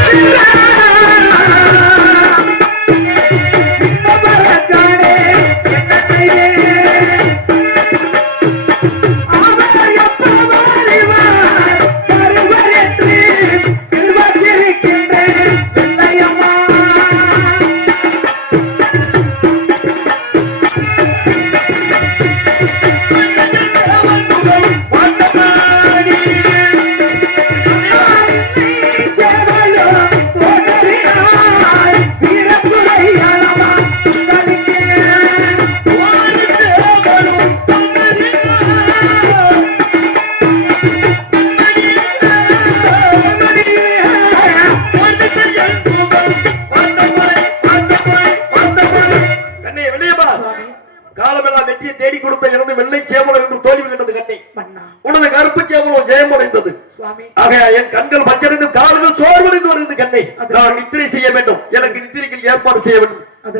Thank you.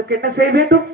మనకి என்ன செய்ய வேண்டும்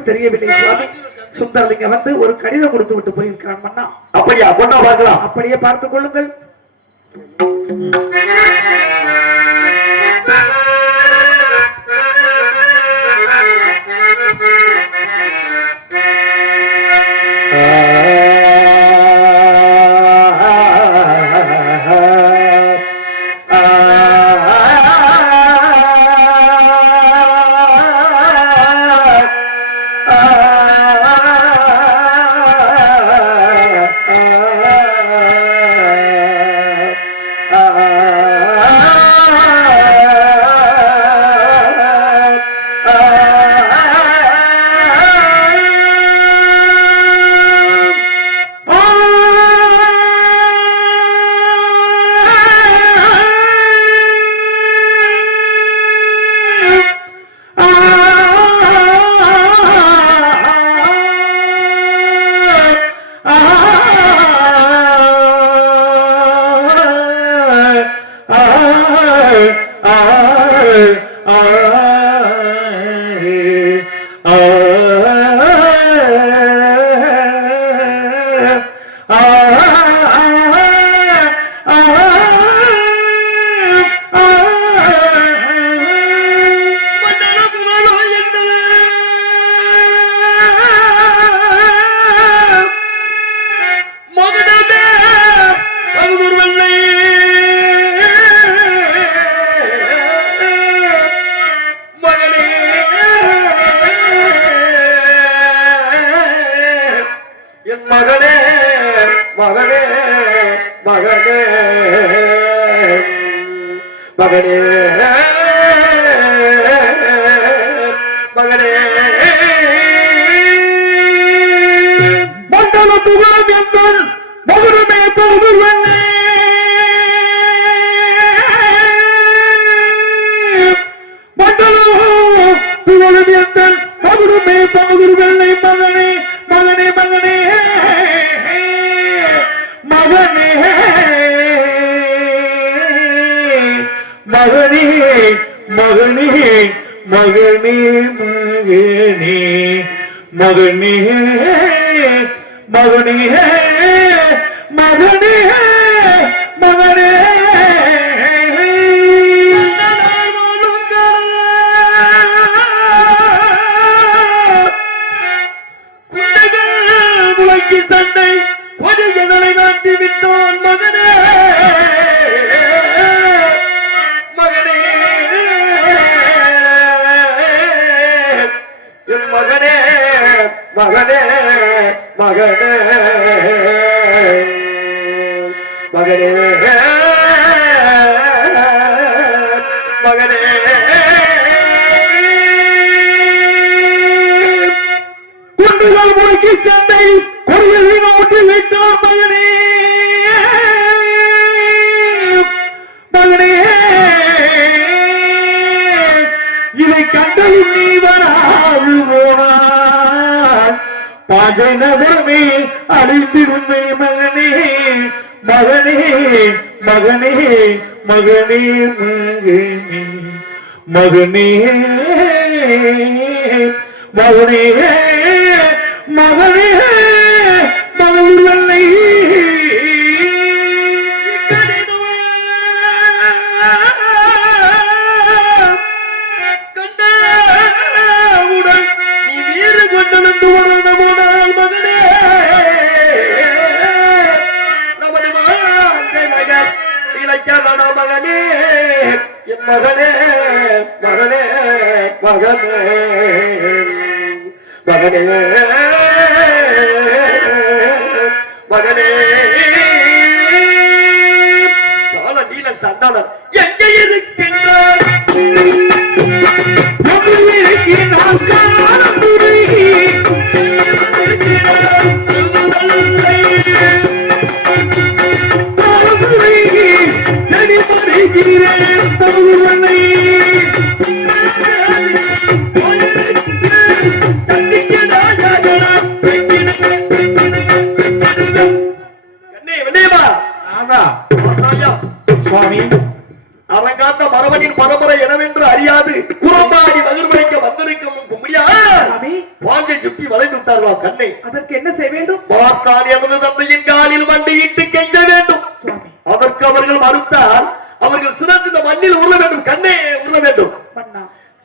என்று தெரியவில்லை சுவாமி சுந்தரலிங்க வந்து ஒரு கடிதம் கொடுத்து விட்டு போயிருக்கிறான் மன்னா. அப்படியா? பொண்ணா பார்க்கலாம். அப்படியே பார்த்துக் கொள்ளுங்கள். மகனே மகனே மகனே. மகனே மகனே மகனே மகனே மகனே மகனே மகனே. மகனே. மகனே. குண்டுகள் முழக்கி சென்ற பாஜை நகரமே அழித்திடுமே மகனே மகனே மகனே மகனே மகனே மகனே மகனே மகனே மகனோ மகனே என் மகனே மகனே மகனே. மகனே மகனே. கால நீலன் சண்டாளன் எங்கே இருக்கின்றான் விட்டார்களாம் கண்ணை? அதற்கு என்ன செய்ய வேண்டும்? பார்த்தான் எனது தந்தையின் காலில் மண்டியிட்டு கெஞ்ச வேண்டும். அதற்கு அவர்கள் மறுத்தால் அவர்கள் சிறந்த இந்த மண்ணில் உருள வேண்டும். கண்ணே உருள வேண்டும்.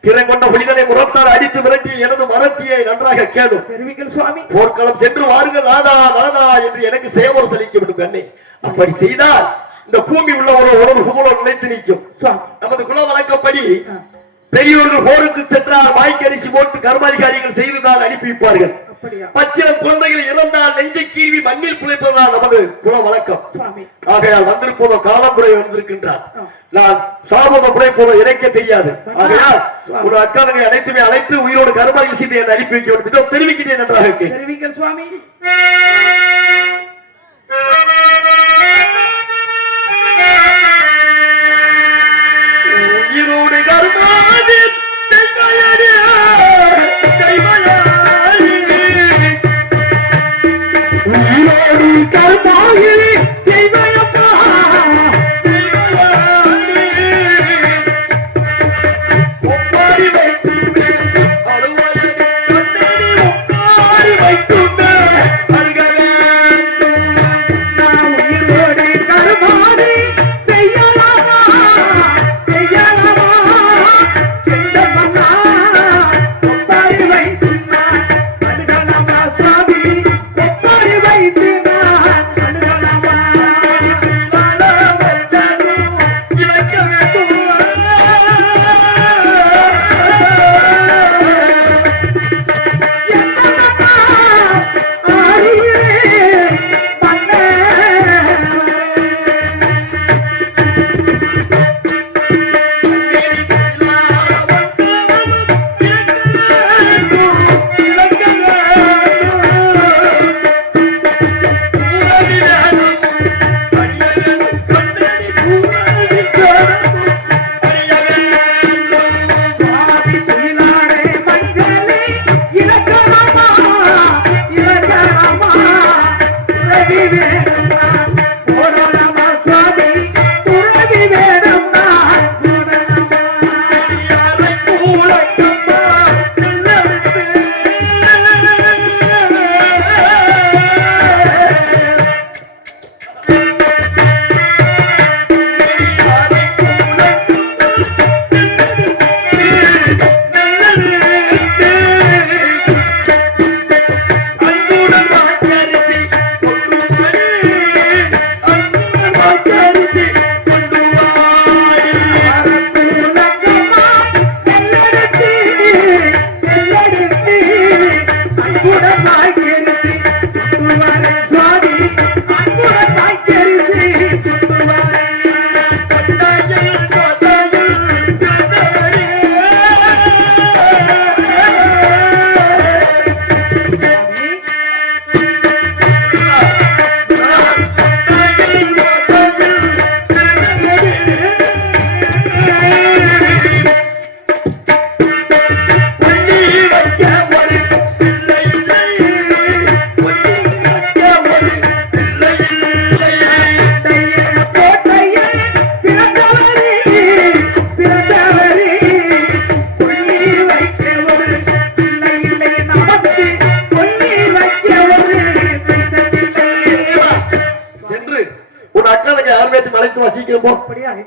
திறங்கொண்ட புலிதனை முறத்தால் அடித்து விரட்டி எனது மரத்தியை நன்றாக கேளும். தெரிவிக்கல் சுவாமி. போர்க்களம் சென்று வாருங்கள். நாதா நாதா என்று எனக்கு சேவரம் சலிக்க வேண்டும் கண்ணே. அப்படி செய்தால் இந்த பூமி உள்ள ஒரு உணவு புகழம் நிலைத்து நிற்கும். நமது குல வழக்கப்படி பெரியோர்கள் போருக்கு சென்றால் வாய்க்கரிசி போட்டு கர்மாதிகாரிகள் செய்துதான் அனுப்பி வைப்பார்கள். பச்சில குழந்தைகள் இறந்தால் நெஞ்சை கீழ்வி மண்ணில் புழைப்பதுதான் நமது குல வழக்கம் சுவாமி. ஆகையால் வந்திருப்பதோ காலம்புரை வந்திருக்கின்றார். நான் சாபம புழைப்பதோ எனக்கே தெரியாது. ஆகையால் ஒரு அக்காதனை அனைத்துமே அழைத்து உயிரோடு கருமாதிகள் செய்து என்னை அனுப்பி வைக்க வேண்டும். இதோ தெரிவிக்கிறேன் நன்றாக கேள் தெரிவிக்கல் சுவாமி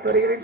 சென்று